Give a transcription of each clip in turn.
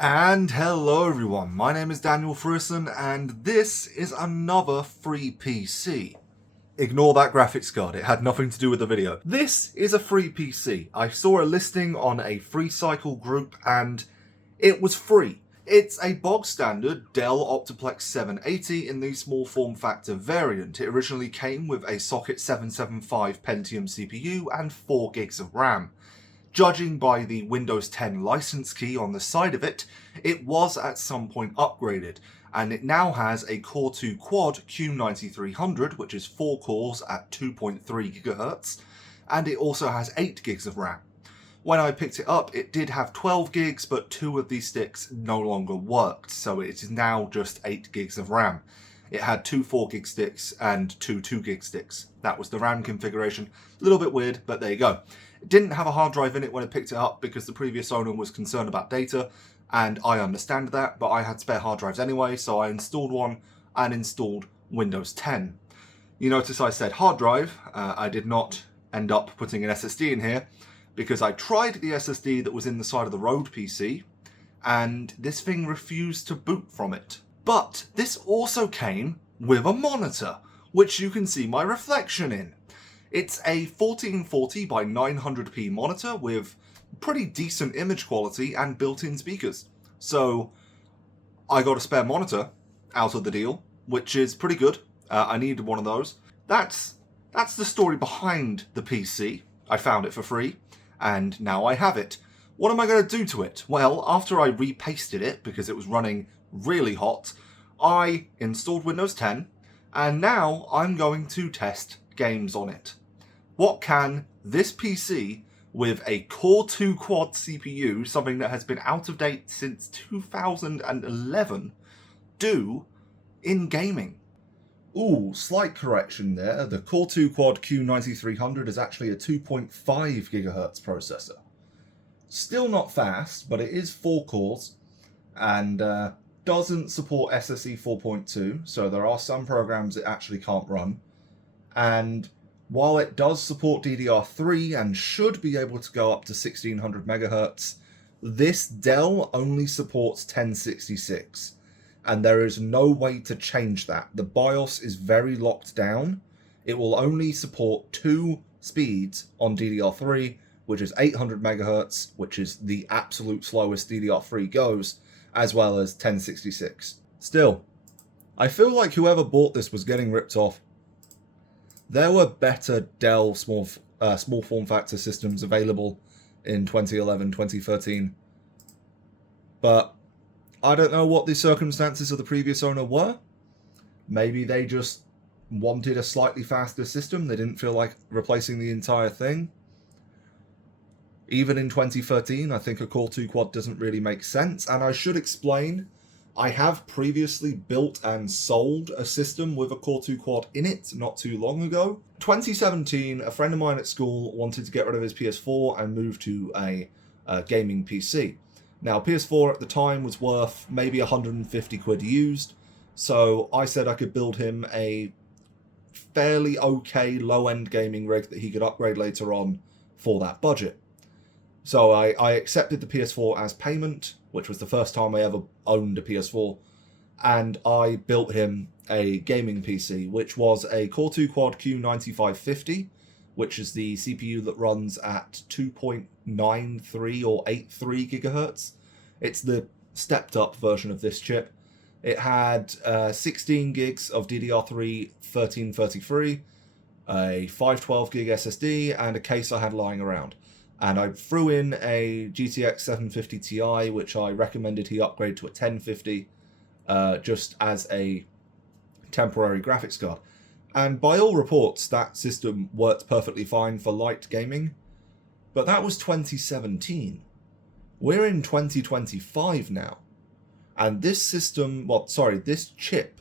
And hello everyone, my name is Daniel Frierson and this is another free PC. Ignore that graphics card, it had nothing to do with the video. This is a free PC. I saw a listing on a free cycle group and it was free. It's a bog standard Dell Optiplex 780 in the small form factor variant. It originally came with a socket 775 Pentium CPU and 4 gigs of RAM. Judging by the Windows 10 license key on the side of it, it was at some point upgraded, and it now has a Core2Quad Q9300, which is 4 cores at 2.3 GHz, and it also has 8 gigs of RAM. When I picked it up, it did have 12 gigs, but 2 of these sticks no longer worked, so it is now just 8 gigs of RAM. It had 2 4 gig sticks and 2 2 gig sticks. That was the RAM configuration. A little bit weird, but there you go. It didn't have a hard drive in it when I picked it up because the previous owner was concerned about data, and I understand that, but I had spare hard drives anyway, so I installed one and installed Windows 10. You notice I said hard drive. I did not end up putting an SSD in here because I tried the SSD that was in the side of the road PC, and this thing refused to boot from it. But this also came with a monitor, which you can see my reflection in. It's a 1440 by 900p monitor with pretty decent image quality and built-in speakers. So I got a spare monitor out of the deal, which is pretty good. I needed one of those. That's the story behind the PC. I found it for free, and now I have it. What am I going to do to it? Well, after I repasted it, because it was running really hot, I installed Windows 10, and now I'm going to test games on it. What can this PC with a Core2Quad CPU, something that has been out of date since 2011, do in gaming? Ooh, slight correction there. The Core2Quad Q9300 is actually a 2.5 GHz processor. Still not fast, but it is 4 cores and doesn't support SSE 4.2, so there are some programs it actually can't run. And while it does support DDR3 and should be able to go up to 1600 MHz, this Dell only supports 1066, and there is no way to change that. The BIOS is very locked down. It will only support 2 speeds on DDR3, which is 800 MHz, which is the absolute slowest DDR3 goes, as well as 1066. Still, I feel like whoever bought this was getting ripped off. There were better Dell small form factor systems available in 2011, 2013. But I don't know what the circumstances of the previous owner were. Maybe they just wanted a slightly faster system. They didn't feel like replacing the entire thing. Even in 2013, I think a Core2Quad doesn't really make sense. And I should explain, I have previously built and sold a system with a Core2Quad in it not too long ago. 2017, a friend of mine at school wanted to get rid of his PS4 and move to a gaming PC. Now, PS4 at the time was worth maybe 150 quid used, so I said I could build him a fairly okay low-end gaming rig that he could upgrade later on for that budget. So I accepted the PS4 as payment, which was the first time I ever owned a PS4, and I built him a gaming PC, which was a Core2Quad Q9550, which is the CPU that runs at 2.93 or 83 GHz. It's the stepped up version of this chip. It had 16 gigs of DDR3 1333, a 512 gig SSD, and a case I had lying around. And I threw in a GTX 750 Ti, which I recommended he upgrade to a 1050, just as a temporary graphics card. And by all reports, that system worked perfectly fine for light gaming. But that was 2017. We're in 2025 now. And this system, this chip,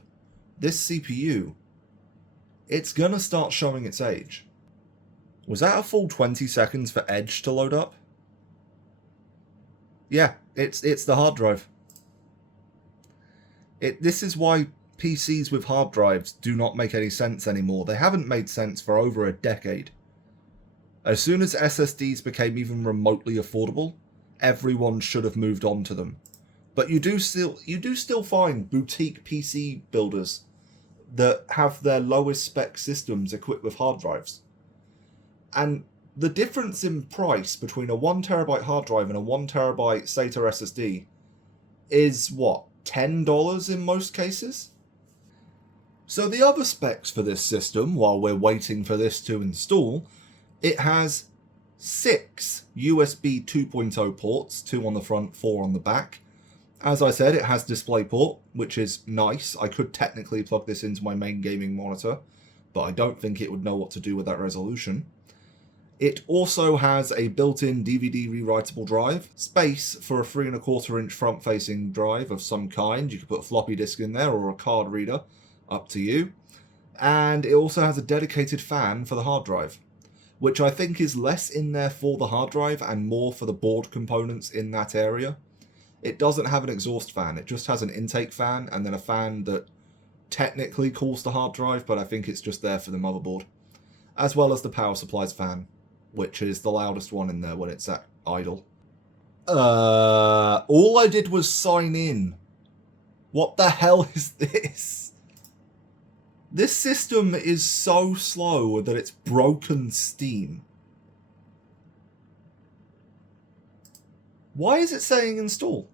this CPU, it's gonna start showing its age. Was that a full 20 seconds for Edge to load up? Yeah, it's the hard drive. This is why PCs with hard drives do not make any sense anymore. They haven't made sense for over a decade. As soon as SSDs became even remotely affordable, everyone should have moved on to them. But you do still find boutique PC builders that have their lowest spec systems equipped with hard drives. And the difference in price between a 1TB hard drive and a 1TB SATA SSD is what, $10 in most cases? So the other specs for this system, while we're waiting for this to install, it has 6 USB 2.0 ports, 2 on the front, 4 on the back. As I said, it has DisplayPort, which is nice. I could technically plug this into my main gaming monitor, but I don't think it would know what to do with that resolution. It also has a built-in DVD rewritable drive, space for a 3¼ front-facing drive of some kind. You could put a floppy disk in there or a card reader, up to you. And it also has a dedicated fan for the hard drive, which I think is less in there for the hard drive and more for the board components in that area. It doesn't have an exhaust fan, it just has an intake fan and then a fan that technically cools the hard drive, but I think it's just there for the motherboard. As well as the power supplies fan, which is the loudest one in there when it's at idle. All I did was sign in. What the hell is this? This system is so slow that it's broken Steam. Why is it saying install?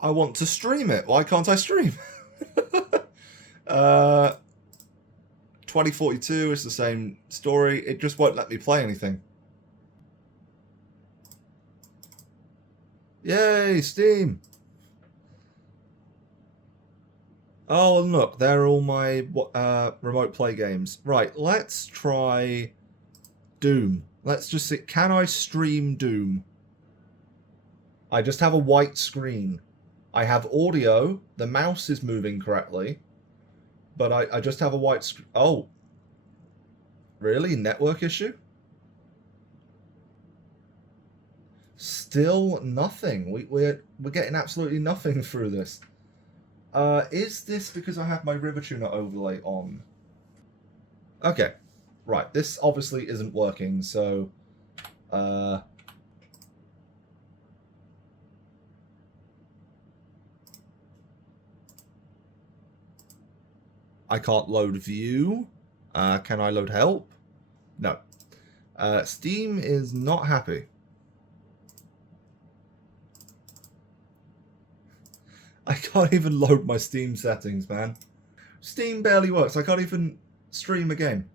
I want to stream it. Why can't I stream? 2042 is the same story. It just won't let me play anything. Yay, Steam! Oh, and look, there are all my remote play games. Right, let's try Doom. Let's just see. Can I stream Doom? I just have a white screen. I have audio. The mouse is moving correctly. But I just have a white screen. Oh. Really? Network issue? Still nothing. We're getting absolutely nothing through this. Is this because I have my River Tuner overlay on? Okay. Right. This obviously isn't working, so... I can't load view. Can I load help? No. Steam is not happy. I can't even load my Steam settings, man. Steam barely works. I can't even stream a game.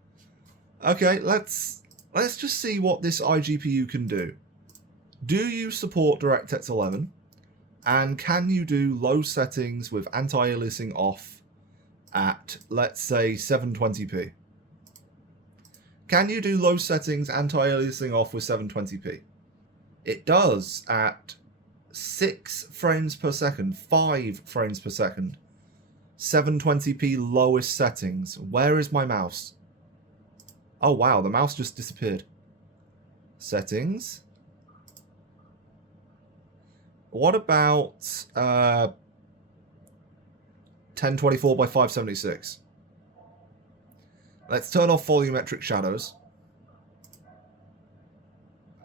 Okay, let's just see what this iGPU can do. Do you support DirectX 11? And can you do low settings with anti-aliasing off at, let's say, 720p? Can you do low settings anti-aliasing off with 720p? It does at 6 frames per second, 5 frames per second. 720p lowest settings. Where is my mouse? Oh wow, the mouse just disappeared. Settings. What about 1024 by 576? Let's turn off volumetric shadows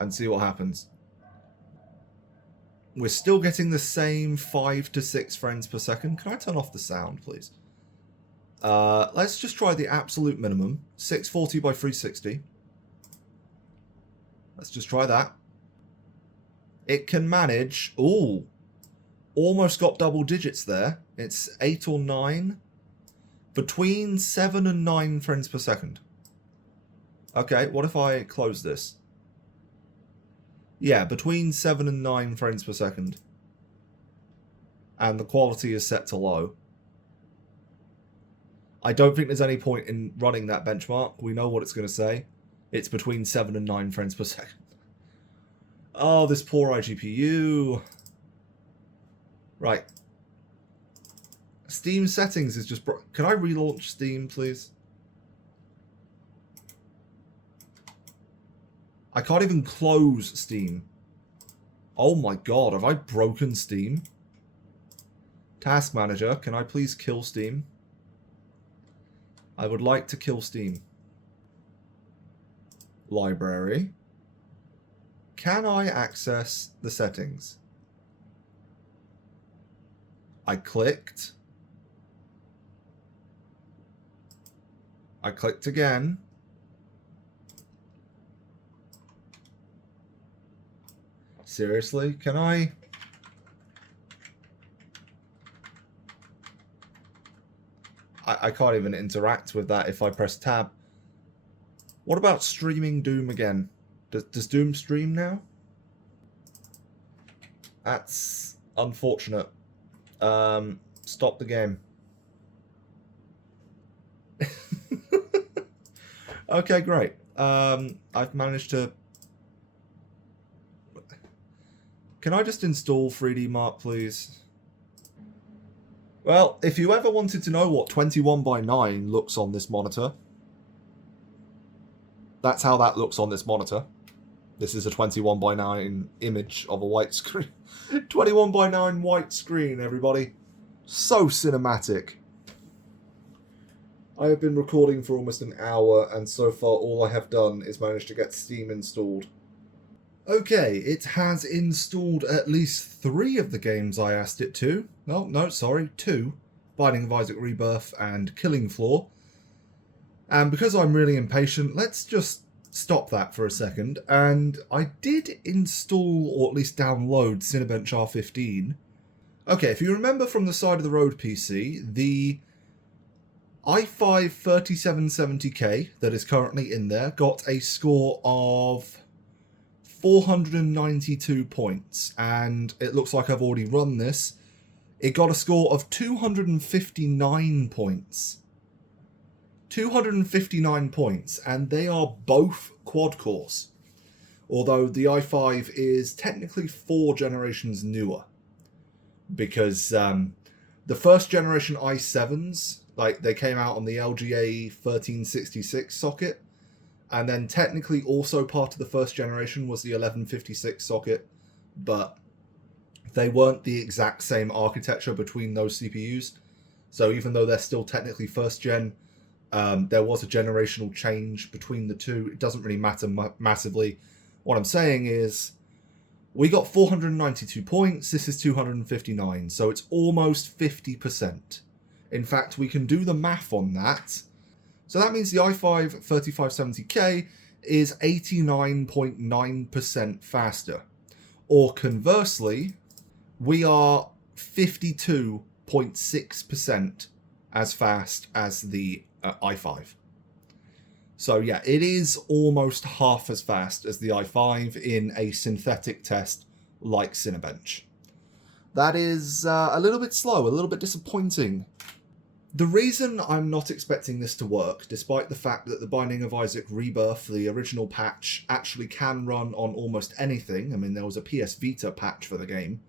and see what happens. We're still getting the same 5 to 6 frames per second. Can I turn off the sound, please? Let's just try the absolute minimum. 640 by 360. Let's just try that. It can manage... Ooh. Almost got double digits there. It's 8 or 9. Between 7 and 9 frames per second. Okay, what if I close this? Yeah, between 7 and 9 frames per second. And the quality is set to low. I don't think there's any point in running that benchmark. We know what it's going to say. It's between 7 and 9 frames per second. Oh, this poor iGPU. Right. Steam settings is just... Can I relaunch Steam, please? I can't even close Steam. Oh my god, have I broken Steam? Task Manager, can I please kill Steam? I would like to kill Steam. library. Can I access the settings? I clicked. I clicked again. Seriously? Can I? I can't even interact with that if I press tab. What about streaming Doom again? Does Doom stream now? That's unfortunate. Stop the game. Okay, great. I've managed to... Can I just install 3D Mark, please? Well, if you ever wanted to know what 21:9 looks on this monitor, that's how that looks on this monitor. This is a 21:9 image of a white screen. 21:9 white screen, everybody. So cinematic. I have been recording for almost an hour, and so far all I have done is manage to get Steam installed. Okay, it has installed at least 3 of the games I asked it to. Oh, no, sorry, 2. Binding of Isaac Rebirth and Killing Floor. And because I'm really impatient, let's just stop that for a second. And I did install, or at least download, Cinebench R15. Okay, if you remember from the side of the road PC, the i5 3770K that is currently in there got a score of 492 points, and it looks like I've already run this. It got a score of 259 points. 259 points, and they are both quad cores. Although the i5 is technically 4 generations newer. Because the first generation i7s, like, they came out on the LGA 1366 socket. And then technically also part of the first generation was the 1156 socket, but they weren't the exact same architecture between those CPUs. So even though they're still technically first gen, there was a generational change between the two. It doesn't really matter massively. What I'm saying is, we got 492 points, this is 259, so it's almost 50%. In fact, we can do the math on that. So that means the i5 3570K is 89.9% faster. Or conversely, we are 52.6% as fast as the i5. So yeah, it is almost half as fast as the i5 in a synthetic test like Cinebench. That is a little bit slow, a little bit disappointing. The reason I'm not expecting this to work, despite the fact that the Binding of Isaac Rebirth, the original patch, actually can run on almost anything, I mean there was a PS Vita patch for the game,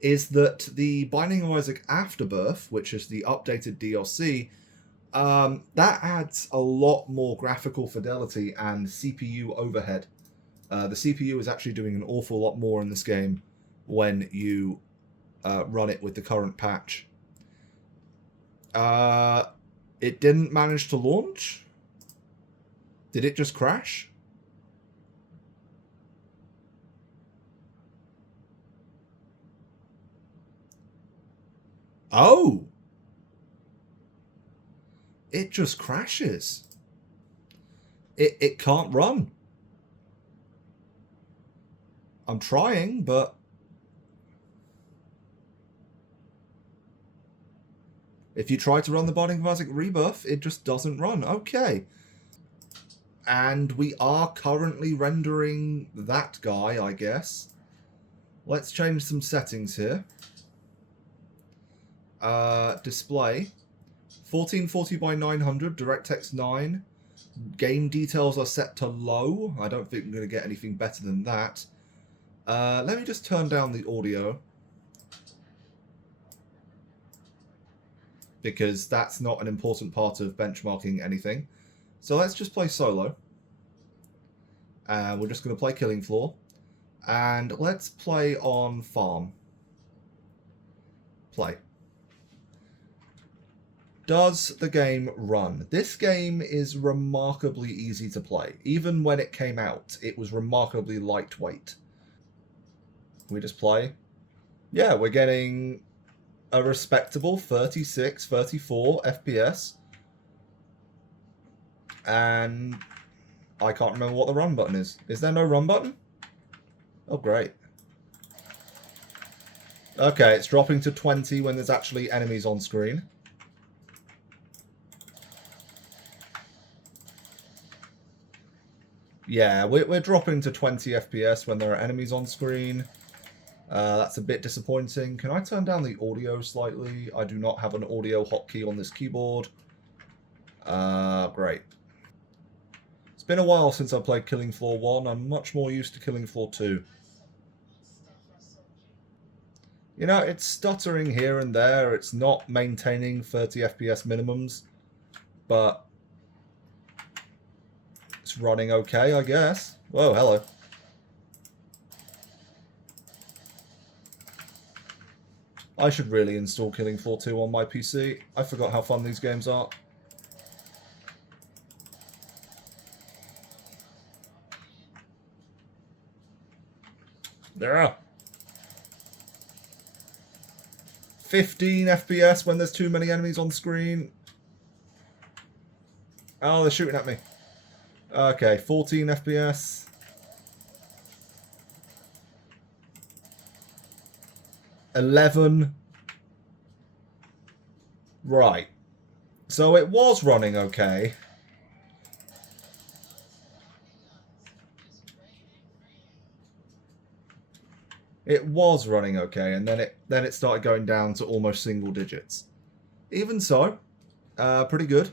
is that the Binding of Isaac Afterbirth, which is the updated DLC, that adds a lot more graphical fidelity and CPU overhead. The CPU is actually doing an awful lot more in this game when you run it with the current patch. It didn't manage to launch? Did it just crash? Oh! It just crashes. It can't run. I'm trying, but... If you try to run the Binding of Isaac Rebirth, it just doesn't run. Okay. And we are currently rendering that guy, I guess. Let's change some settings here. Display. 1440 by 900, DirectX 9. Game details are set to low. I don't think I'm going to get anything better than that. Let me just turn down the audio, because that's not an important part of benchmarking anything. So let's just play solo. And we're just going to play Killing Floor. And let's play on farm. Play. Does the game run? This game is remarkably easy to play. Even when it came out, it was remarkably lightweight. We just play. Yeah, we're getting a respectable 36, 34 FPS. And I can't remember what the run button is. Is there no run button? Oh, great. Okay, it's dropping to 20 when there's actually enemies on screen. Yeah, we're dropping to 20 FPS when there are enemies on screen. That's a bit disappointing. Can I turn down the audio slightly? I do not have an audio hotkey on this keyboard. Great. It's been a while since I played Killing Floor 1. I'm much more used to Killing Floor 2. You know, it's stuttering here and there. It's not maintaining 30 FPS minimums. But it's running okay, I guess. Whoa, hello. I should really install Killing Floor 2 on my PC. I forgot how fun these games are. There are 15 FPS when there's too many enemies on screen. Oh, they're shooting at me. Okay, 14 FPS. $11. Right. So it was running okay. It was running okay, and then it started going down to almost single digits. Even so, pretty good.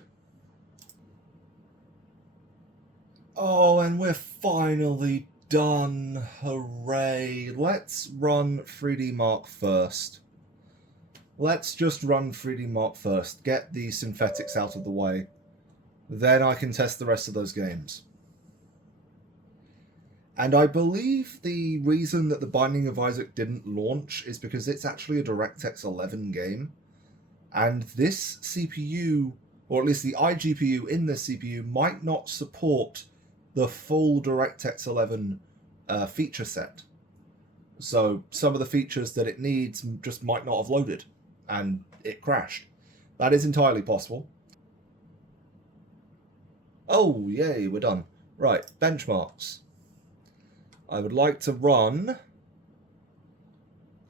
Oh, and we're finally done. Hooray. Let's run 3D Mark first. Let's just run 3D Mark first. Get the synthetics out of the way. Then I can test the rest of those games. And I believe the reason that The Binding of Isaac didn't launch is because it's actually a DirectX 11 game. And this CPU, or at least the iGPU in this CPU, might not support the full DirectX 11 feature set. So some of the features that it needs just might not have loaded, and it crashed. That is entirely possible. Oh, yay, we're done. Right, benchmarks. I would like to run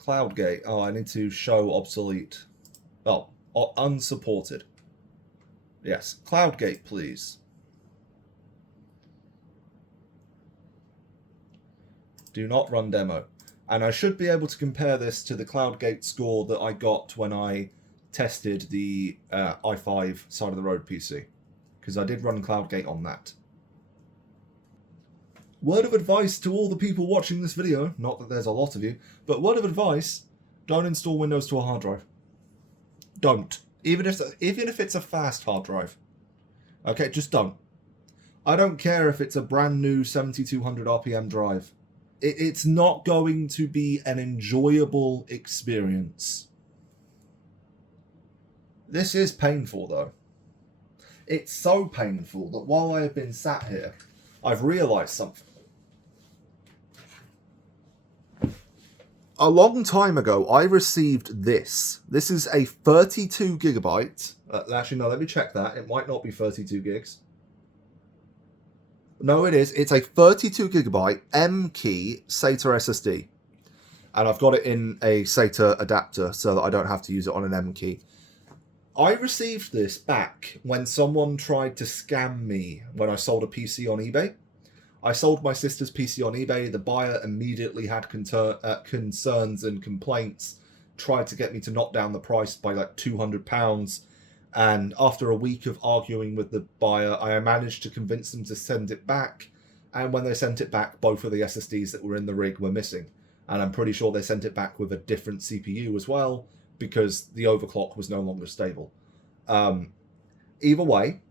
CloudGate. Oh, I need to show obsolete. Oh, unsupported. Yes, CloudGate, please. Do not run demo. And I should be able to compare this to the CloudGate score that I got when I tested the i5 side of the road PC. Because I did run CloudGate on that. Word of advice to all the people watching this video, not that there's a lot of you, but word of advice, don't install Windows to a hard drive. Don't. Even if it's a fast hard drive. Okay, just don't. I don't care if it's a brand new 7200 RPM drive. It's not going to be an enjoyable experience. This is painful, though. It's so painful that while I have been sat here, I've realised something. A long time ago, I received this. This is a 32 gigabyte. Actually, no, let me check that. It might not be 32 gigs. No, it is. It's a 32 gigabyte M-key SATA SSD. And I've got it in a SATA adapter so that I don't have to use it on an M-key. I received this back when someone tried to scam me when I sold a PC on eBay. I sold my sister's PC on eBay. The buyer immediately had concerns and complaints, tried to get me to knock down the price by like £200. And after a week of arguing with the buyer, I managed to convince them to send it back. And when they sent it back, both of the SSDs that were in the rig were missing. And I'm pretty sure they sent it back with a different CPU as well, because the overclock was no longer stable. Either way,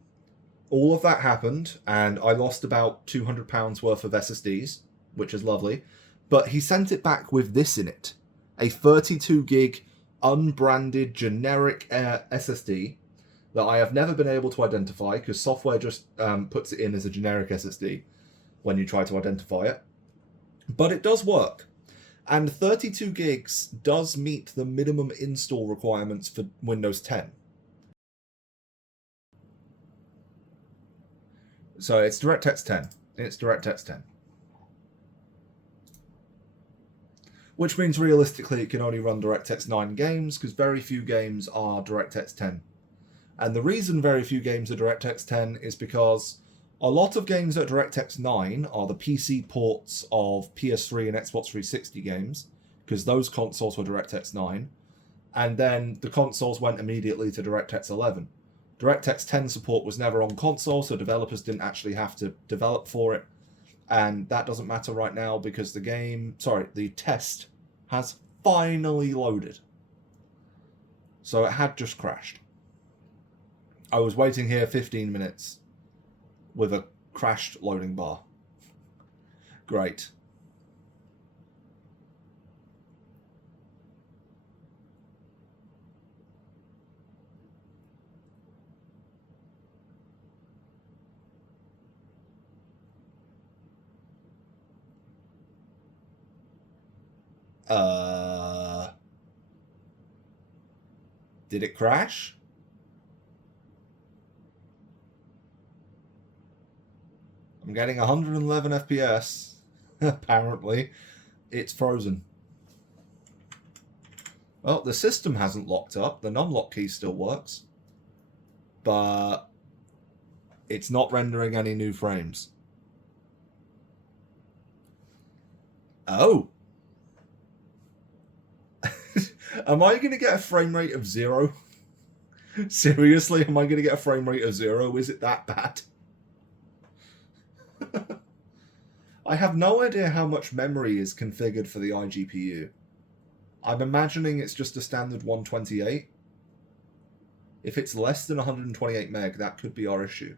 all of that happened, and I lost about £200 worth of SSDs, which is lovely. But he sent it back with this in it, a 32 gig unbranded generic SSD that I have never been able to identify because software just puts it in as a generic SSD when you try to identify it. But it does work. And 32 gigs does meet the minimum install requirements for Windows 10. So it's DirectX 10. It's DirectX 10. Which means realistically it can only run DirectX 9 games, because very few games are DirectX 10. And the reason very few games are DirectX 10 is because a lot of games that are DirectX 9 are the PC ports of PS3 and Xbox 360 games, because those consoles were DirectX 9, and then the consoles went immediately to DirectX 11. DirectX 10 support was never on console, so developers didn't actually have to develop for it, and that doesn't matter right now because the test has finally loaded. So it had just crashed. I was waiting here 15 minutes with a crashed loading bar. Great. Did it crash? I'm getting 111 FPS. Apparently, it's frozen. Well, the system hasn't locked up. The numlock key still works. But it's not rendering any new frames. Oh. Am I going to get a frame rate of 0? Seriously, am I going to get a frame rate of 0? Is it that bad? I have no idea how much memory is configured for the iGPU. I'm imagining it's just a standard 128. If it's less than 128 meg, that could be our issue.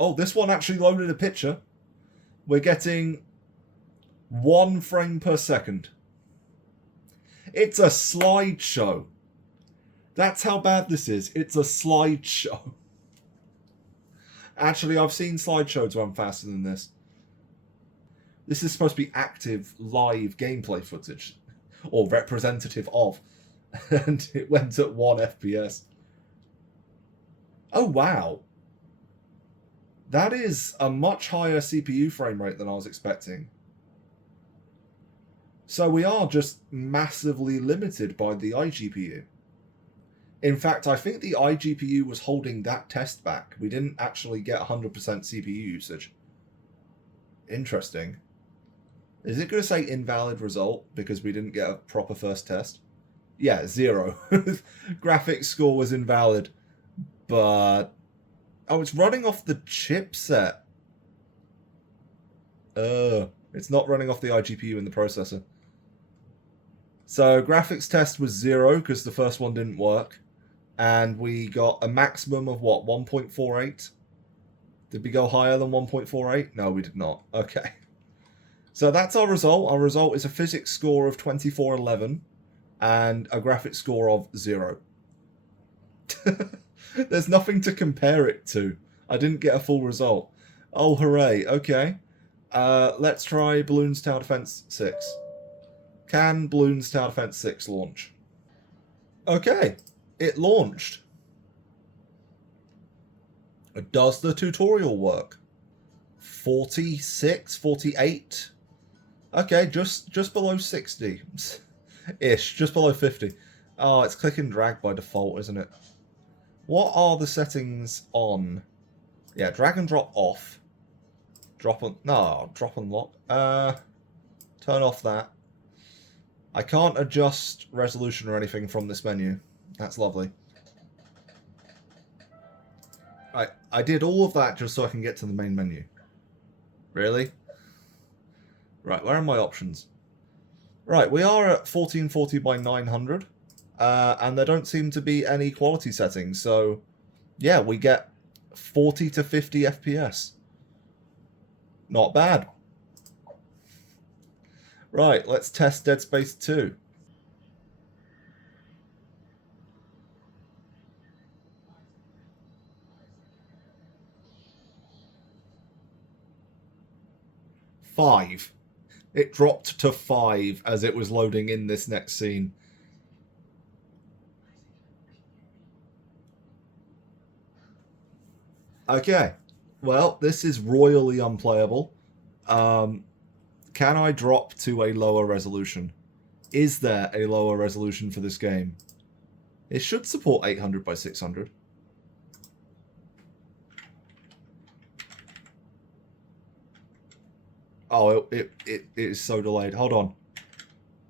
Oh, this one actually loaded a picture. We're getting 1 frame per second. It's a slideshow. That's how bad this is. It's a slideshow. Actually, I've seen slideshows run faster than this. This is supposed to be active, live gameplay footage. Or representative of. And it went at 1 FPS. Oh, wow. That is a much higher CPU frame rate than I was expecting. So we are just massively limited by the iGPU. In fact, I think the iGPU was holding that test back. We didn't actually get 100% CPU usage. Interesting. Is it going to say invalid result because we didn't get a proper first test? Yeah, 0. Graphics score was invalid. But... oh, it's running off the chipset. It's not running off the iGPU in the processor. So graphics test was 0 because the first one didn't work. And we got a maximum of what, 1.48? Did we go higher than 1.48? No, we did not. Okay. So that's our result. Our result is a physics score of 2411 and a graphics score of 0. There's nothing to compare it to. I didn't get a full result. Oh, hooray. Okay. Let's try Bloons Tower Defense 6. Can Bloons Tower Defense 6 launch? Okay. It launched. Does the tutorial work? 46? 48? Okay, just below 60. Ish. Just below 50. Oh, it's click and drag by default, isn't it? What are the settings on? Yeah, drag and drop off. Drop and lock. Turn off that. I can't adjust resolution or anything from this menu. That's lovely. I did all of that just so I can get to the main menu. Really? Right, where are my options? Right, we are at 1440 by 900, and there don't seem to be any quality settings, so yeah, we get 40 to 50 FPS. Not bad. Right, let's test Dead Space 2. Five. It dropped to 5 as it was loading in this next scene. Okay, well, this is royally unplayable. Can I drop to a lower resolution? Is there a lower resolution for this game? It should support 800 by 600. Oh, it is so delayed. Hold on.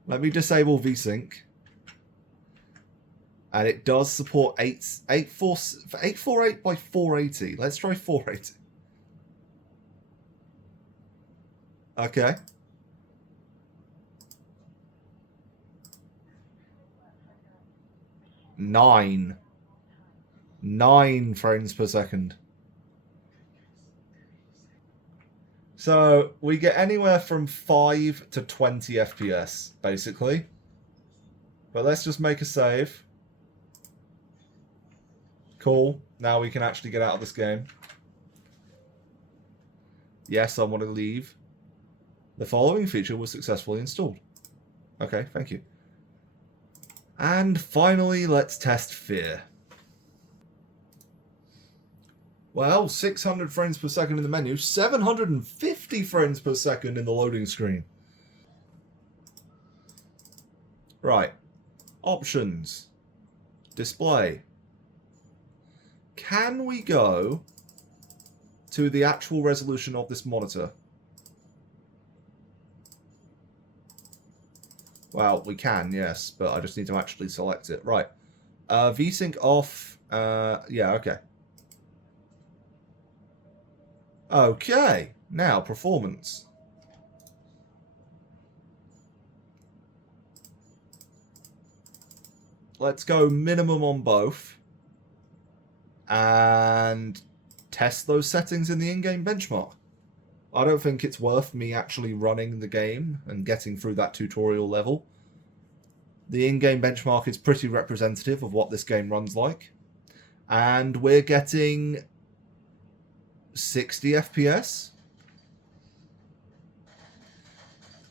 Let me disable VSync. And it does support 848 by 480. Let's try 480. Okay. 9 frames per second. So we get anywhere from 5 to 20 FPS, basically. But let's just make a save. Cool. Now we can actually get out of this game. Yes, I want to leave. The following feature was successfully installed. Okay, thank you. And finally, let's test Fear. Well, 600 frames per second in the menu, 750 frames per second in the loading screen. Right. Options. Display. Can we go to the actual resolution of this monitor? Well, we can, yes, but I just need to actually select it. Right. VSync off. Yeah, okay. Okay. Now, performance. Let's go minimum on both. And test those settings in the in-game benchmark. I don't think it's worth me actually running the game and getting through that tutorial level. The in-game benchmark is pretty representative of what this game runs like. And we're getting 60 FPS.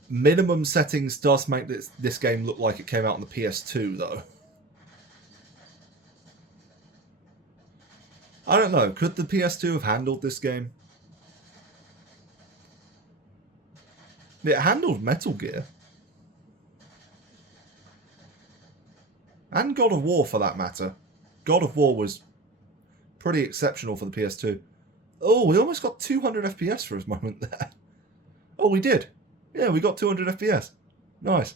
Minimum settings does make this game look like it came out on the PS2, though. I don't know, could the PS2 have handled this game? It handled Metal Gear. And God of War, for that matter. God of War was pretty exceptional for the PS2. Oh, we almost got 200 FPS for a moment there. Oh, we did. Yeah, we got 200 FPS. Nice.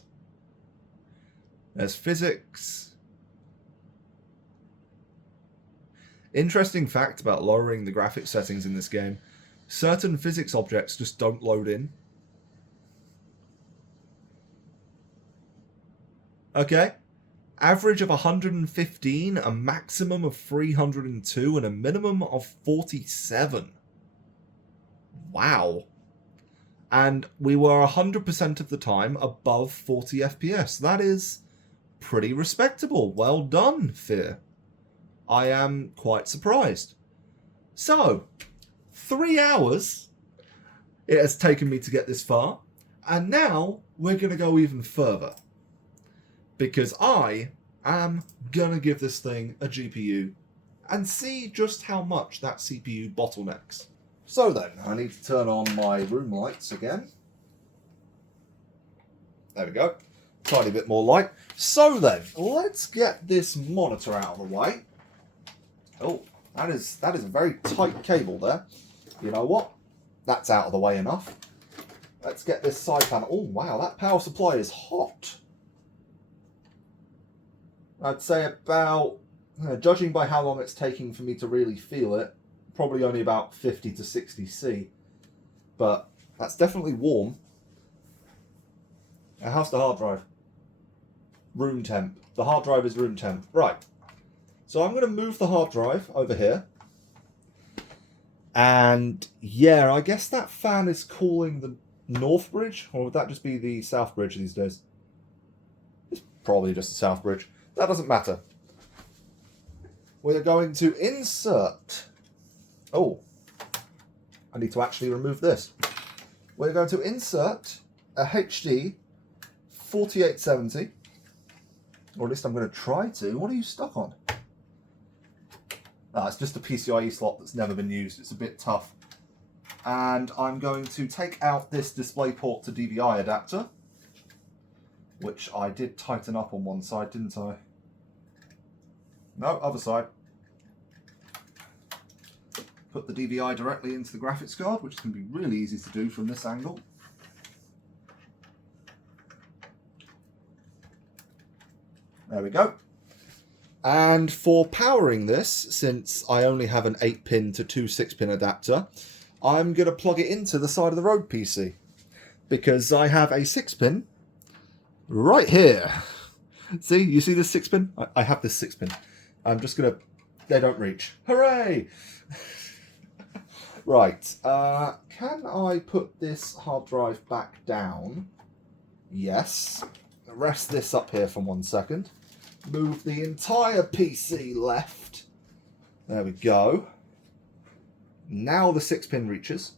There's physics. Interesting fact about lowering the graphics settings in this game. Certain physics objects just don't load in. Okay. Average of 115, a maximum of 302, and a minimum of 47. Wow. And we were 100% of the time above 40 FPS. That is pretty respectable. Well done, Fear. I am quite surprised. So, 3 hours it has taken me to get this far. And now we're going to go even further. Because I am going to give this thing a GPU and see just how much that CPU bottlenecks. So then, I need to turn on my room lights again. There we go. Tiny bit more light. So then, let's get this monitor out of the way. Oh, that is a very tight cable there. You know what? That's out of the way enough. Let's get this side panel. Oh, wow, that power supply is hot. I'd say about, judging by how long it's taking for me to really feel it, probably only about 50 to 60 C. But that's definitely warm. How's the hard drive? Room temp. The hard drive is room temp. Right. So I'm going to move the hard drive over here. And yeah, I guess that fan is cooling the north bridge, or would that just be the south bridge these days? It's probably just the south bridge. That doesn't matter. We're going to insert... Oh, I need to actually remove this. We're going to insert a HD 4870, or at least I'm going to try to. What are you stuck on? It's just a PCIe slot that's never been used. It's a bit tough. And I'm going to take out this DisplayPort to DVI adapter, which I did tighten up on one side, didn't I? No, other side. Put the DVI directly into the graphics card, which can be really easy to do from this angle. There we go. And for powering this, since I only have an 8-pin to 2 6-pin adapter, I'm going to plug it into the side of the road PC. Because I have a 6-pin right here. See, you see this 6-pin? I have this 6-pin. I'm just going to... They don't reach. Hooray! Right. Can I put this hard drive back down? Yes. Rest this up here for 1 second. Move the entire PC left. There we go. Now the 6-pin reaches.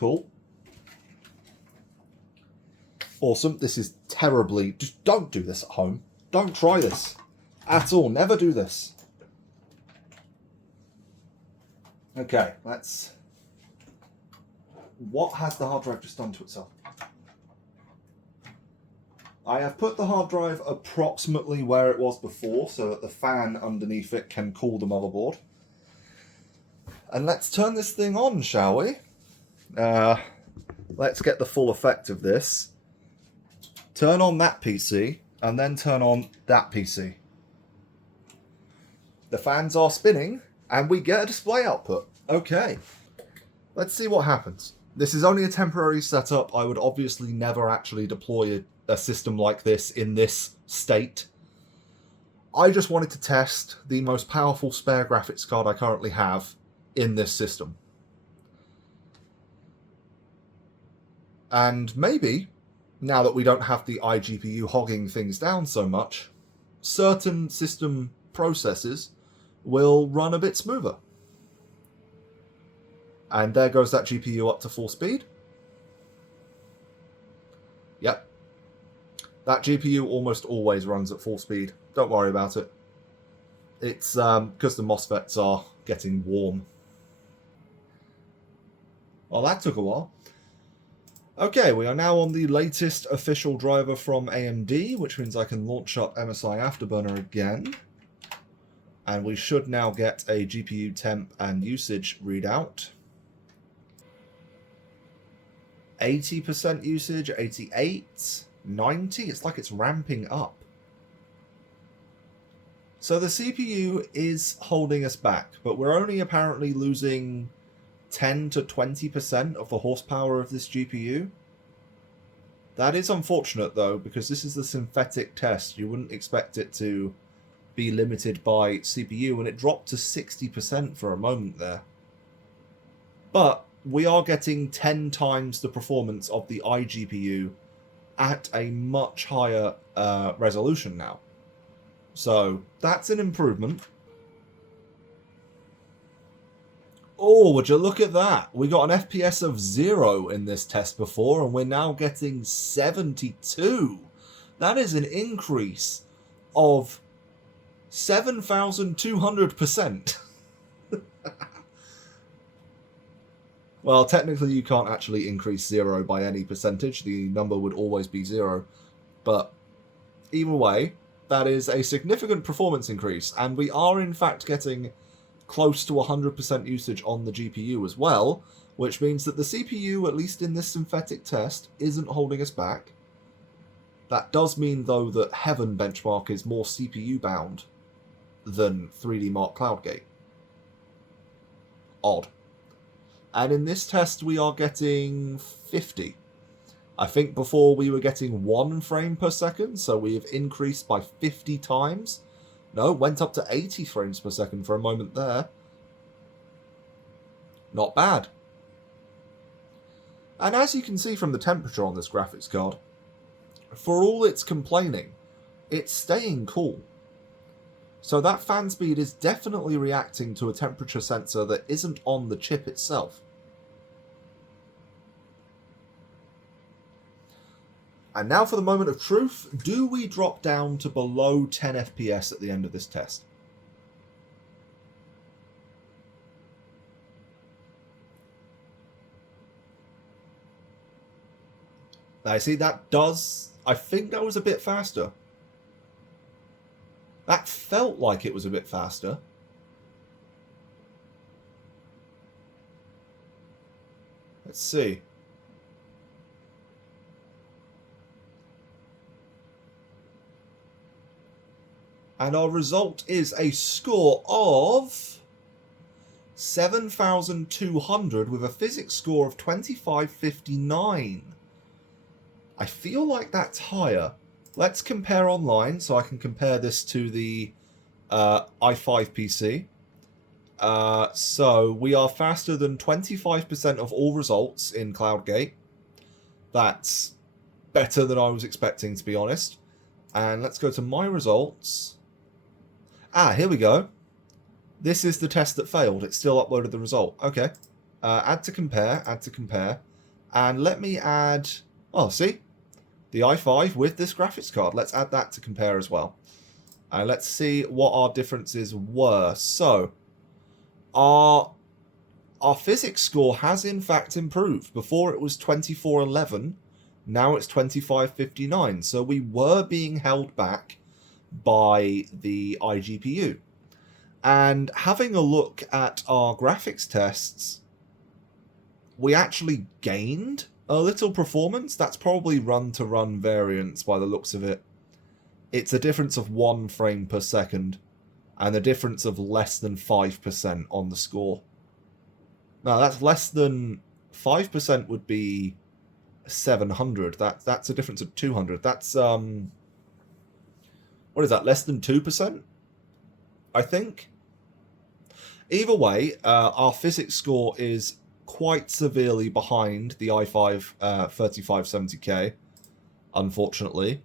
Cool. Awesome. This is terribly... Just don't do this at home. Don't try this. At all. Never do this. Okay, let's... What has the hard drive just done to itself? I have put the hard drive approximately where it was before, so that the fan underneath it can cool the motherboard. And let's turn this thing on, shall we? Let's get the full effect of this. Turn on that PC, and then turn on that PC. The fans are spinning, and we get a display output. Okay. Let's see what happens. This is only a temporary setup. I would obviously never actually deploy a system like this in this state. I just wanted to test the most powerful spare graphics card I currently have in this system. And maybe, now that we don't have the iGPU hogging things down so much, certain system processes will run a bit smoother. And there goes that GPU up to full speed. Yep. That GPU almost always runs at full speed. Don't worry about it. It's because the MOSFETs are getting warm. Well, that took a while. Okay, we are now on the latest official driver from AMD, which means I can launch up MSI Afterburner again. And we should now get a GPU temp and usage readout. 80% usage, 88, 90, it's like it's ramping up. So the CPU is holding us back, but we're only apparently losing 10 to 20% of the horsepower of this GPU. That is unfortunate though, because this is the synthetic test. You wouldn't expect it to be limited by CPU, and it dropped to 60% for a moment there. But we are getting 10 times the performance of the iGPU at a much higher resolution now. So that's an improvement. Oh, would you look at that? We got an FPS of 0 in this test before, and we're now getting 72. That is an increase of 7,200%. Well, technically you can't actually increase 0 by any percentage. The number would always be 0. But either way, that is a significant performance increase. And we are in fact getting close to 100% usage on the GPU as well, which means that the CPU, at least in this synthetic test, isn't holding us back. That does mean, though, that Heaven benchmark is more CPU bound than 3D Mark CloudGate. Odd. And in this test, we are getting 50. I think before we were getting 1 frame per second, so we have increased by 50 times. No, went up to 80 frames per second for a moment there. Not bad. And as you can see from the temperature on this graphics card, for all its complaining, it's staying cool. So that fan speed is definitely reacting to a temperature sensor that isn't on the chip itself. And now for the moment of truth, do we drop down to below 10 FPS at the end of this test? Now you see that does, I think that was a bit faster. That felt like it was a bit faster. Let's see. And our result is a score of 7,200 with a physics score of 2559. I feel like that's higher. Let's compare online so I can compare this to the i5 PC. So we are faster than 25% of all results in CloudGate. That's better than I was expecting, to be honest. And let's go to my results. Ah, here we go. This is the test that failed. It still uploaded the result. Okay. Add to compare, add to compare. And let me add... Oh, see? The i5 with this graphics card. Let's add that to compare as well. And let's see what our differences were. So, our physics score has in fact improved. Before it was 2411, now it's 2559. So we were being held back by the iGPU. And having a look at our graphics tests, we actually gained a little performance. That's probably run-to-run variance by the looks of it. It's a difference of 1 frame per second and a difference of less than 5% on the score. Now, that's less than 5% would be 700. That's a difference of 200. That's, what is that, less than 2%? I think. Either way, our physics score is quite severely behind the i5 3570K, unfortunately.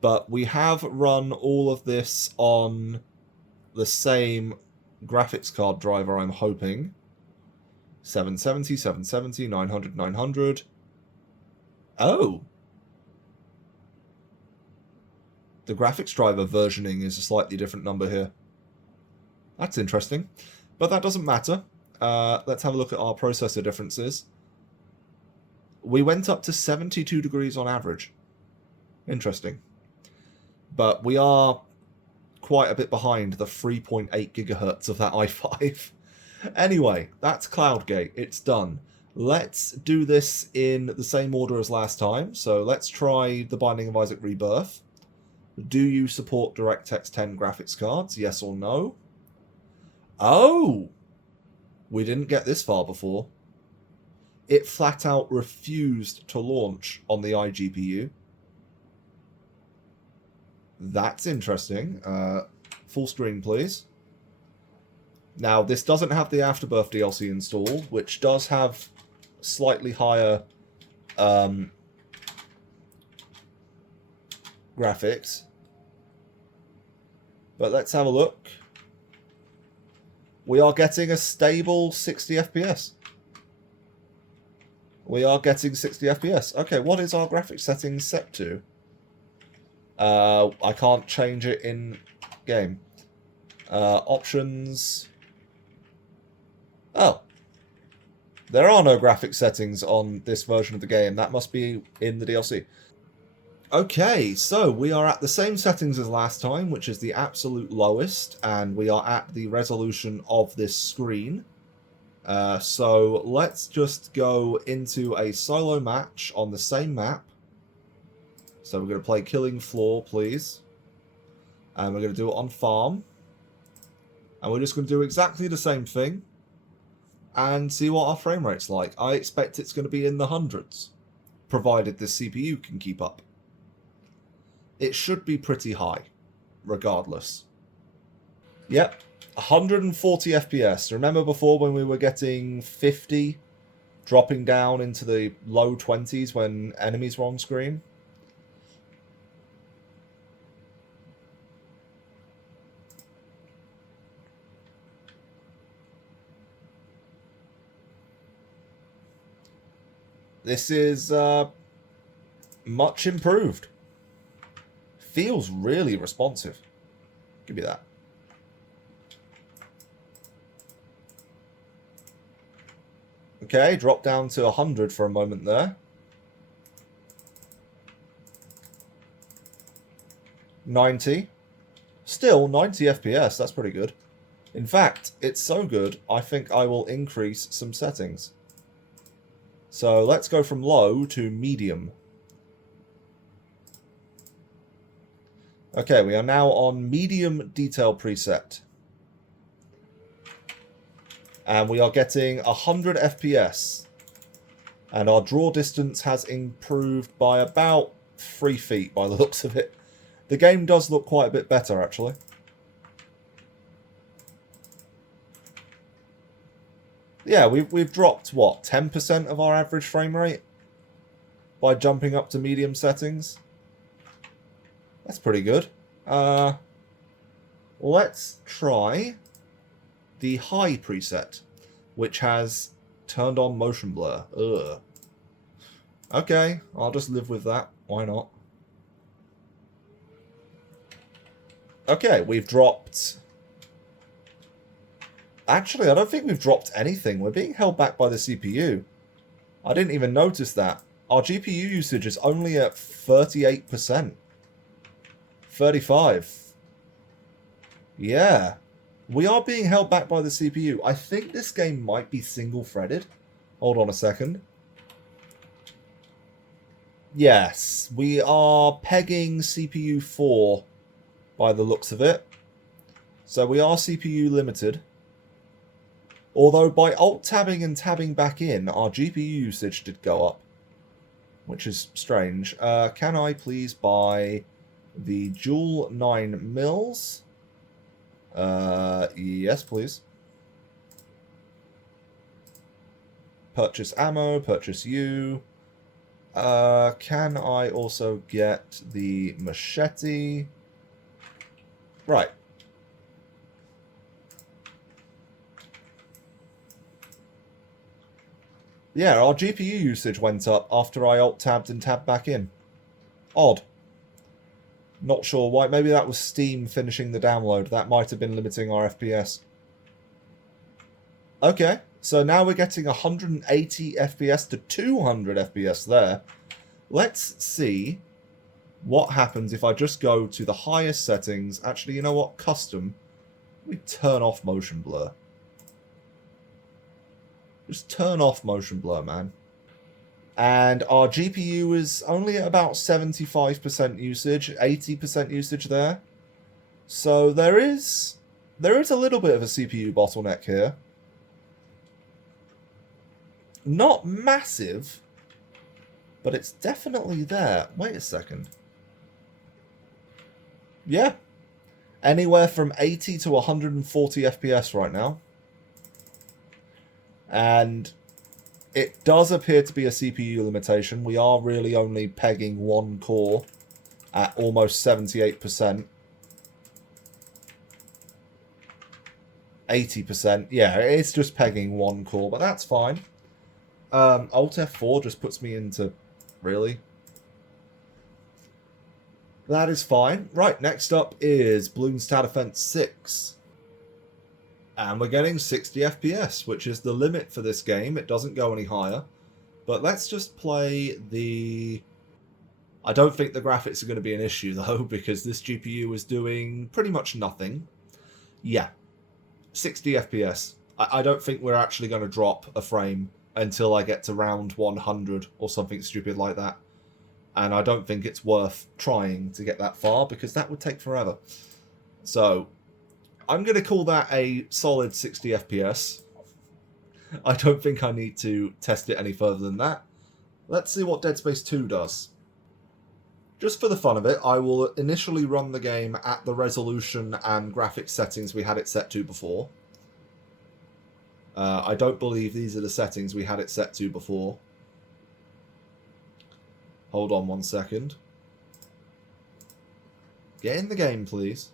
But we have run all of this on the same graphics card driver, I'm hoping. 770, 770, 900, 900. Oh! The graphics driver versioning is a slightly different number here. That's interesting. But that doesn't matter. Let's have a look at our processor differences. We went up to 72 degrees on average. Interesting. But we are quite a bit behind the 3.8 gigahertz of that i5. Anyway, that's CloudGate. It's done. Let's do this in the same order as last time. So let's try the Binding of Isaac Rebirth. Do you support DirectX 10 graphics cards? Yes or no? Oh! We didn't get this far before. It flat out refused to launch on the iGPU. That's interesting. Full screen, please. Now, this doesn't have the Afterbirth DLC installed, which does have slightly higher graphics. But let's have a look. We are getting a stable 60 FPS. We are getting 60 FPS. Okay, what is our graphics settings set to? I can't change it in game. Options. Oh. There are no graphics settings on this version of the game. That must be in the DLC. Okay, so we are at the same settings as last time, which is the absolute lowest, and we are at the resolution of this screen. So let's just go into a solo match on the same map. So we're going to play Killing Floor, please. And we're going to do it on farm. And we're just going to do exactly the same thing. and see what our frame rate's like. I expect it's going to be in the hundreds, provided the CPU can keep up. It should be pretty high, regardless. Yep, 140 FPS. Remember before when we were getting 50, dropping down into the low 20s when enemies were on screen? This is much improved. Feels really responsive. Give me that. Okay, drop down to 100 for a moment there. 90. Still 90 FPS, that's pretty good. In fact, it's so good, I think I will increase some settings. So let's go from low to medium. Okay, we are now on medium detail preset. And we are getting 100 FPS. And our draw distance has improved by about 3 feet by the looks of it. The game does look quite a bit better, actually. Yeah, we've dropped, what, 10% of our average frame rate? By jumping up to medium settings? That's pretty good. Let's try the high preset, which has turned on motion blur. Ugh. Okay, I'll just live with that. Why not? Okay, we've dropped... Actually, I don't think we've dropped anything. We're being held back by the CPU. I didn't even notice that. Our GPU usage is only at 38%. 35. Yeah. We are being held back by the CPU. I think this game might be single-threaded. Hold on a second. Yes, we are pegging CPU 4 by the looks of it. So we are CPU limited. Although by alt-tabbing and tabbing back in, our GPU usage did go up. Which is strange. Can I please buy the dual 9 mils? Yes, please. Purchase ammo, purchase you. Can I also get the machete? Right. Yeah, our GPU usage went up after I alt-tabbed and tabbed back in. Odd. Not sure why. Maybe that was Steam finishing the download. That might have been limiting our FPS. Okay, so now we're getting 180 FPS to 200 FPS there. Let's see what happens if I just go to the highest settings. Actually, you know what? Custom. We turn off motion blur. Just turn off motion blur, man. And our GPU is only at about 75% usage, 80% usage there. So there is a little bit of a CPU bottleneck here. Not massive, but it's definitely there. Wait a second. Yeah. Anywhere from 80 to 140 FPS right now. And it does appear to be a CPU limitation. We are really only pegging one core at almost 78%. 80%. Yeah, it's just pegging one core, but that's fine. Alt F4 just puts me into... Really? That is fine. Right, next up is Bloons Tower Defense 6. And we're getting 60 FPS, which is the limit for this game. It doesn't go any higher. But let's just play the... I don't think the graphics are going to be an issue, though, because this GPU is doing pretty much nothing. Yeah, 60 FPS. I don't think we're actually going to drop a frame until I get to round 100 or something stupid like that. And I don't think it's worth trying to get that far, because that would take forever. So... I'm going to call that a solid 60 FPS. I don't think I need to test it any further than that. Let's see what Dead Space 2 does. Just for the fun of it, I will initially run the game at the resolution and graphics settings we had it set to before. I don't believe these are the settings we had it set to before. Hold on 1 second. Get in the game, please.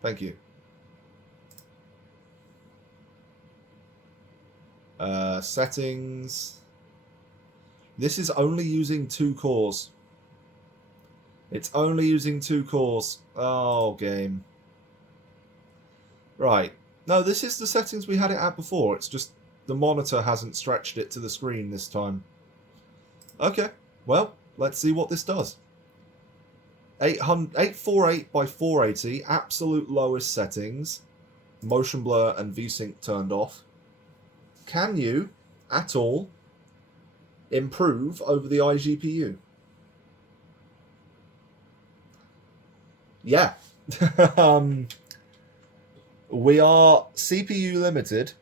Thank you. Settings. This is only using 2 cores. It's only using 2 cores. Oh, game. Right. No, this is the settings we had it at before. It's just the monitor hasn't stretched it to the screen this time. Okay. Well, let's see what this does. 848 by 480, absolute lowest settings. Motion blur and VSync turned off. Can you, at all, improve over the iGPU? Yeah. We are CPU limited.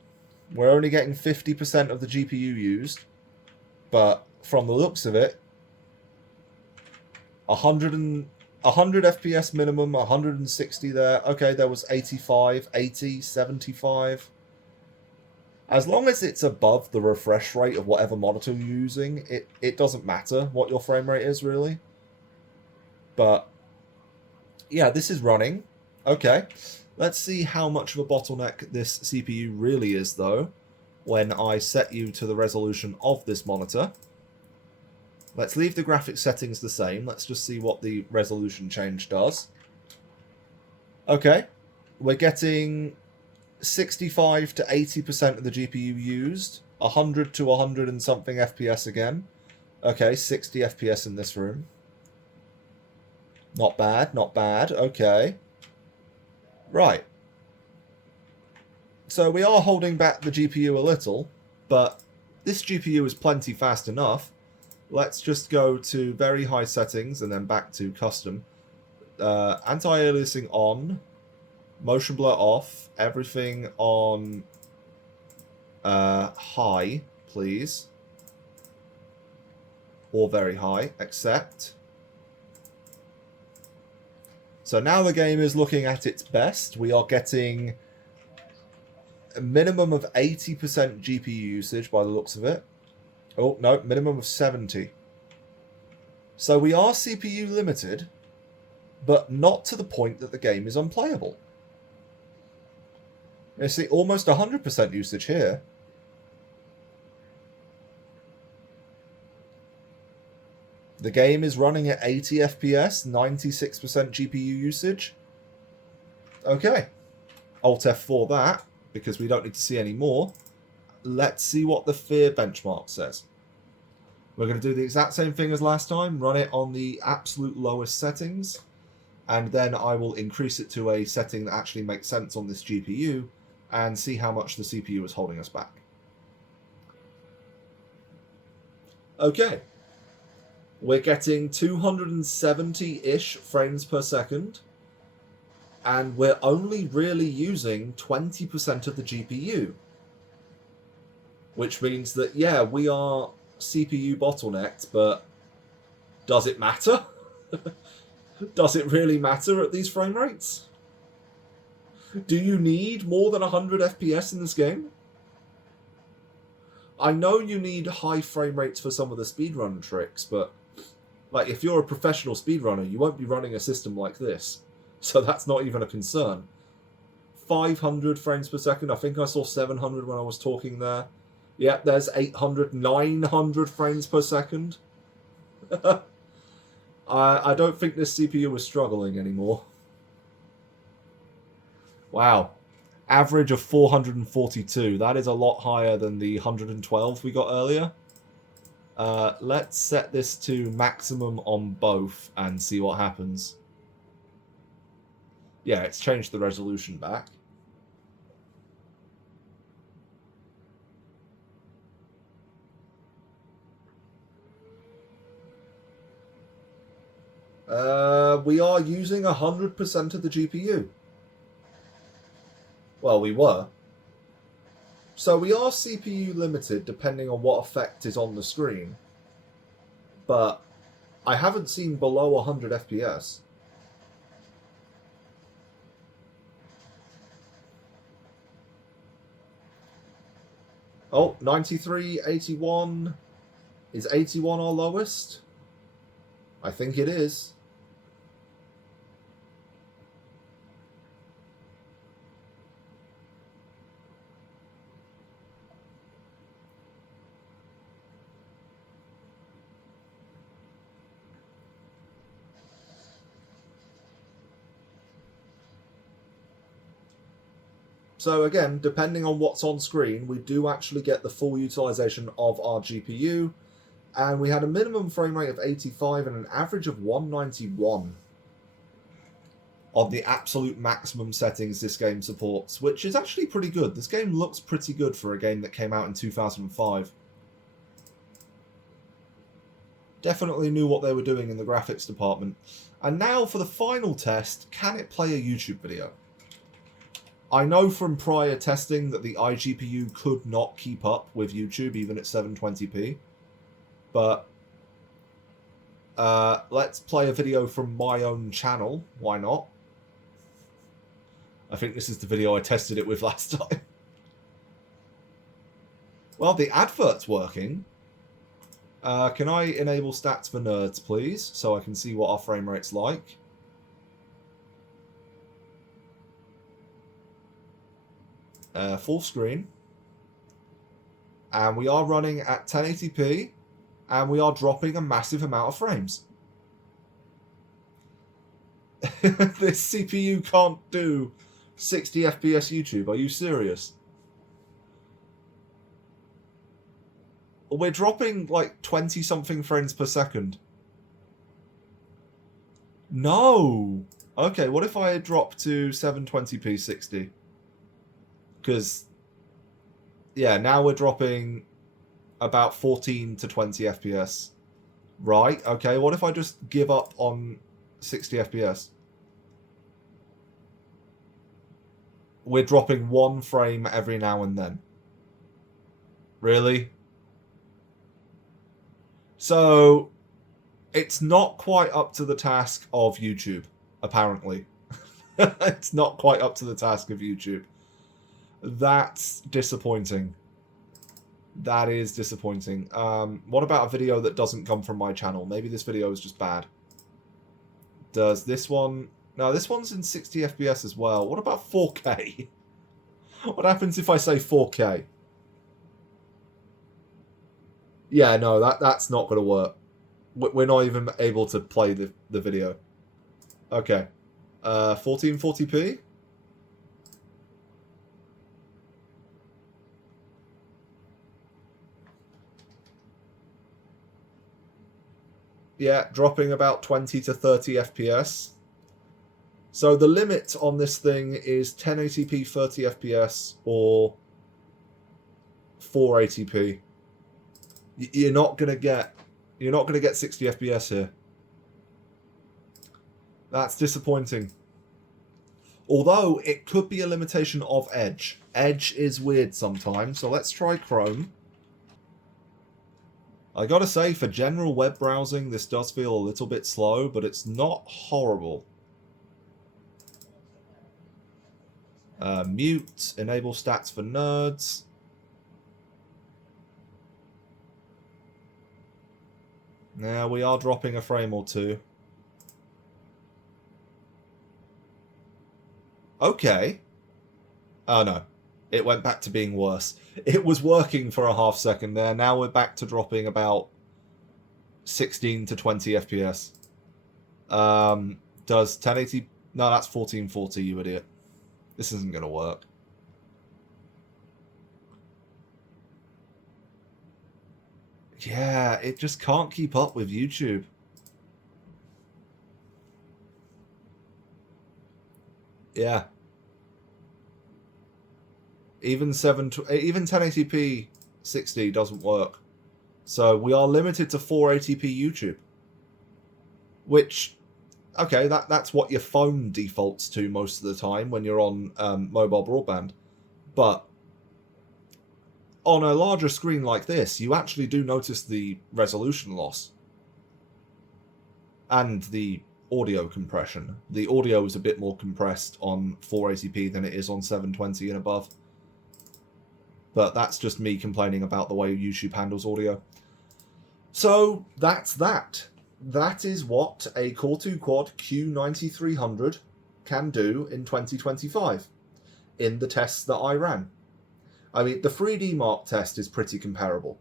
We're only getting 50% of the GPU used. But from the looks of it, 100 FPS minimum, 160 there. Okay, there was 85, 80, 75. As long as it's above the refresh rate of whatever monitor you're using, it doesn't matter what your frame rate is, really. But, yeah, this is running. Okay, let's see how much of a bottleneck this CPU really is, though, when I set you to the resolution of this monitor. Let's leave the graphics settings the same. Let's just see what the resolution change does. Okay, we're getting 65 to 80% of the GPU used, 100 to 100 and something FPS again. Okay, 60 FPS in this room. Not bad, not bad. Okay. Right. So we are holding back the GPU a little, but this GPU is plenty fast enough. Let's just go to very high settings and then back to custom. Anti-aliasing on. Motion blur off. Everything on high, please. Or very high. Accept. So now the game is looking at its best. We are getting a minimum of 80% GPU usage by the looks of it. Oh, no, minimum of 70. So we are CPU limited, but not to the point that the game is unplayable. You see, almost 100% usage here. The game is running at 80 FPS, 96% GPU usage. Okay. Alt F4 that, because we don't need to see any more. Let's see what the fear benchmark says. We're going to do the exact same thing as last time, run it on the absolute lowest settings, and then I will increase it to a setting that actually makes sense on this GPU, and see how much the CPU is holding us back. Okay. We're getting 270-ish frames per second, and we're only really using 20% of the GPU. Which means that, yeah, we are CPU bottlenecked, but does it matter? Does it really matter at these frame rates? Do you need more than 100 FPS in this game? I know you need high frame rates for some of the speedrun tricks, but like if you're a professional speedrunner, you won't be running a system like this. So that's not even a concern. 500 frames per second. I think I saw 700 when I was talking there. Yep, there's 800, 900 frames per second. I don't think this CPU is struggling anymore. Wow. Average of 442. That is a lot higher than the 112 we got earlier. Let's set this to maximum on both and see what happens. Yeah, it's changed the resolution back. We are using 100% of the GPU. Well, we were. So we are CPU limited depending on what effect is on the screen. But I haven't seen below 100 FPS. Oh, 93, 81. Is 81 our lowest? I think it is. So again, depending on what's on screen, we do actually get the full utilization of our GPU. And we had a minimum frame rate of 85 and an average of 191 on the absolute maximum settings this game supports, which is actually pretty good. This game looks pretty good for a game that came out in 2005. Definitely knew what they were doing in the graphics department. And now for the final test, can it play a YouTube video? I know from prior testing that the iGPU could not keep up with YouTube even at 720p. But let's play a video from my own channel. Why not? I think this is the video I tested it with last time. Well, the advert's working. Can I enable stats for nerds, please? So I can see what our frame rate's like. Full screen. And we are running at 1080p. And we are dropping a massive amount of frames. This CPU can't do 60 FPS YouTube. Are you serious? We're dropping like 20-something frames per second. No! Okay, what if I drop to 720p 60? Because, yeah, now we're dropping about 14 to 20 FPS. Right, okay, what if I just give up on 60 FPS? We're dropping one frame every now and then. Really? So, it's not quite up to the task of YouTube, apparently. It's not quite up to the task of YouTube. That's disappointing. That is disappointing. What about a video that doesn't come from my channel? Maybe this video is just bad. Does this one... No, this one's in 60 FPS as well. What about 4K? What happens if I say 4K? Yeah, no, that's not going to work. We're not even able to play the video. Okay. 1440p? Yeah, dropping about 20 to 30 FPS. So the limit on this thing is 1080p 30 FPS or 480p. You're not gonna get 60 FPS here. That's disappointing. Although it could be a limitation of Edge. Edge is weird sometimes, so let's try Chrome. I gotta say, for general web browsing, this does feel a little bit slow, but it's not horrible. Mute, enable stats for nerds. Now we are dropping a frame or two. Okay. Oh no, it went back to being worse. It was working for a half second there. Now we're back to dropping about 16 to 20 FPS. Does 1080... No, that's 1440, you idiot. This isn't going to work. Yeah, it just can't keep up with YouTube. Yeah. Even 1080p 60 doesn't work. So we are limited to 480p YouTube. Which, okay, that's what your phone defaults to most of the time when you're on mobile broadband. But on a larger screen like this, you actually do notice the resolution loss and the audio compression. The audio is a bit more compressed on 480p than it is on 720 and above. But that's just me complaining about the way YouTube handles audio. So that's that. That is what a Core2Quad Q9300 can do in 2025 in the tests that I ran. I mean, the 3D Mark test is pretty comparable.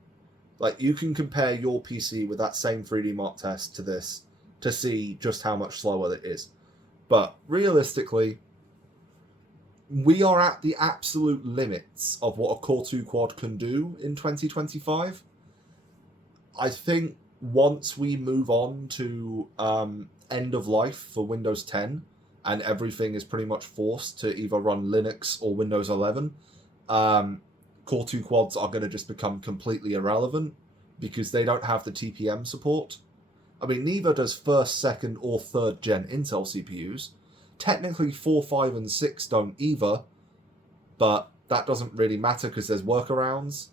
Like, you can compare your PC with that same 3D Mark test to this to see just how much slower it is. But realistically, we are at the absolute limits of what a Core2Quad can do in 2025. I think once we move on to end of life for Windows 10 and everything is pretty much forced to either run Linux or Windows 11, Core2Quads are going to just become completely irrelevant because they don't have the TPM support. I mean, neither does first, second, or third gen Intel CPUs. Technically, 4, 5, and 6 don't either, but that doesn't really matter because there's workarounds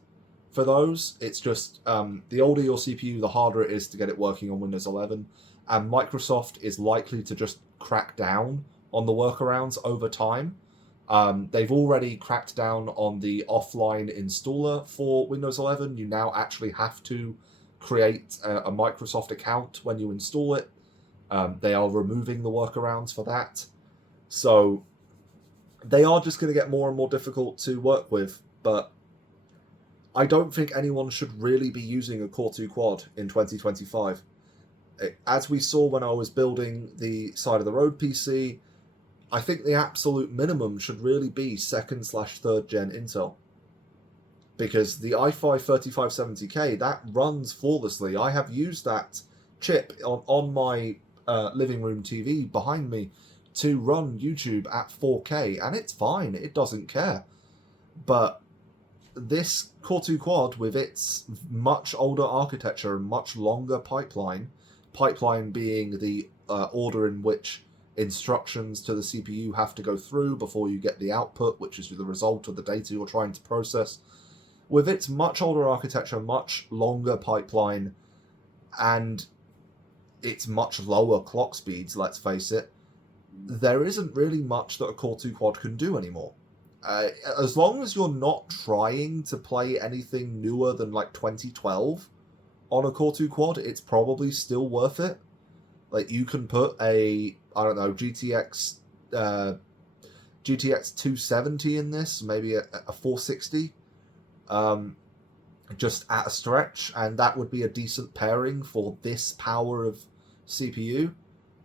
for those. It's just the older your CPU, the harder it is to get it working on Windows 11, and Microsoft is likely to just crack down on the workarounds over time. They've already cracked down on the offline installer for Windows 11. You now actually have to create a Microsoft account when you install it. They are removing the workarounds for that. So they are just going to get more and more difficult to work with, but I don't think anyone should really be using a Core2Quad in 2025. As we saw when I was building the side of the road PC, I think the absolute minimum should really be 2nd/3rd gen Intel. Because the i5 3570K, that runs flawlessly. I have used that chip on my living room TV behind me to run YouTube at 4K, and it's fine. It doesn't care. But this Core2Quad, with its much older architecture and much longer pipeline being the order in which instructions to the CPU have to go through before you get the output, which is the result of the data you're trying to process. With its much older architecture, much longer pipeline, and its much lower clock speeds, let's face it, there isn't really much that a Core2Quad can do anymore. As long as you're not trying to play anything newer than like 2012 on a Core2Quad, it's probably still worth it. Like, you can put a, I don't know, GTX 270 in this, maybe a 460, just at a stretch, and that would be a decent pairing for this power of CPU,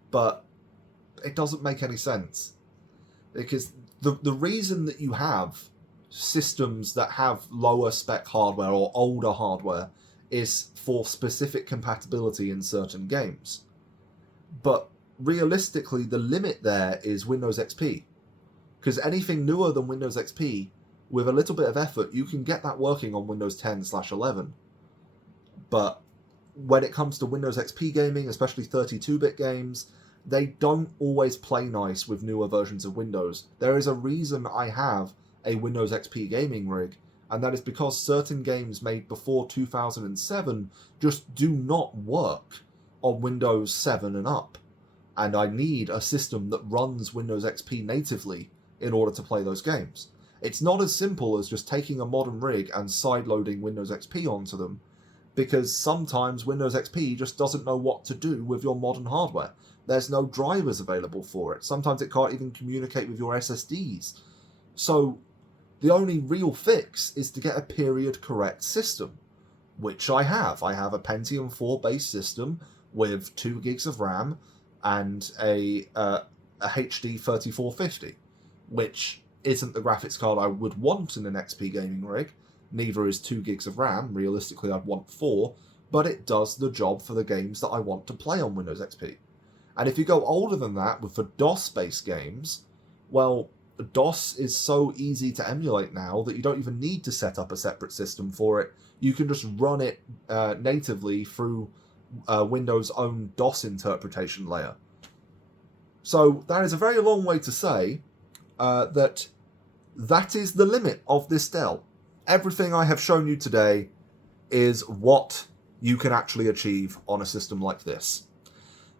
but it doesn't make any sense. Because the reason that you have systems that have lower spec hardware or older hardware is for specific compatibility in certain games. But realistically, the limit there is Windows XP. Because anything newer than Windows XP, with a little bit of effort, you can get that working on Windows 10/11. But when it comes to Windows XP gaming, especially 32-bit games, they don't always play nice with newer versions of Windows. There is a reason I have a Windows XP gaming rig, and that is because certain games made before 2007 just do not work on Windows 7 and up. And I need a system that runs Windows XP natively in order to play those games. It's not as simple as just taking a modern rig and sideloading Windows XP onto them, because sometimes Windows XP just doesn't know what to do with your modern hardware. There's no drivers available for it. Sometimes it can't even communicate with your SSDs. So the only real fix is to get a period correct system, which I have. I have a Pentium 4 based system with 2 gigs of RAM and a HD 3450, which isn't the graphics card I would want in an XP gaming rig. Neither is 2 gigs of RAM. Realistically, I'd want 4, but it does the job for the games that I want to play on Windows XP. And if you go older than that with the DOS-based games, well, DOS is so easy to emulate now that you don't even need to set up a separate system for it. You can just run it natively through Windows' own DOS interpretation layer. So that is a very long way to say that is the limit of this Dell. Everything I have shown you today is what you can actually achieve on a system like this.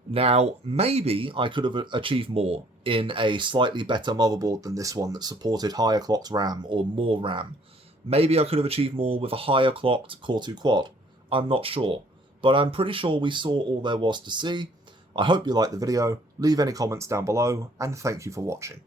Now, maybe I could have achieved more in a slightly better motherboard than this one that supported higher clocked RAM or more RAM. Maybe I could have achieved more with a higher clocked Core2Quad. I'm not sure, but I'm pretty sure we saw all there was to see. I hope you liked the video, leave any comments down below, and thank you for watching.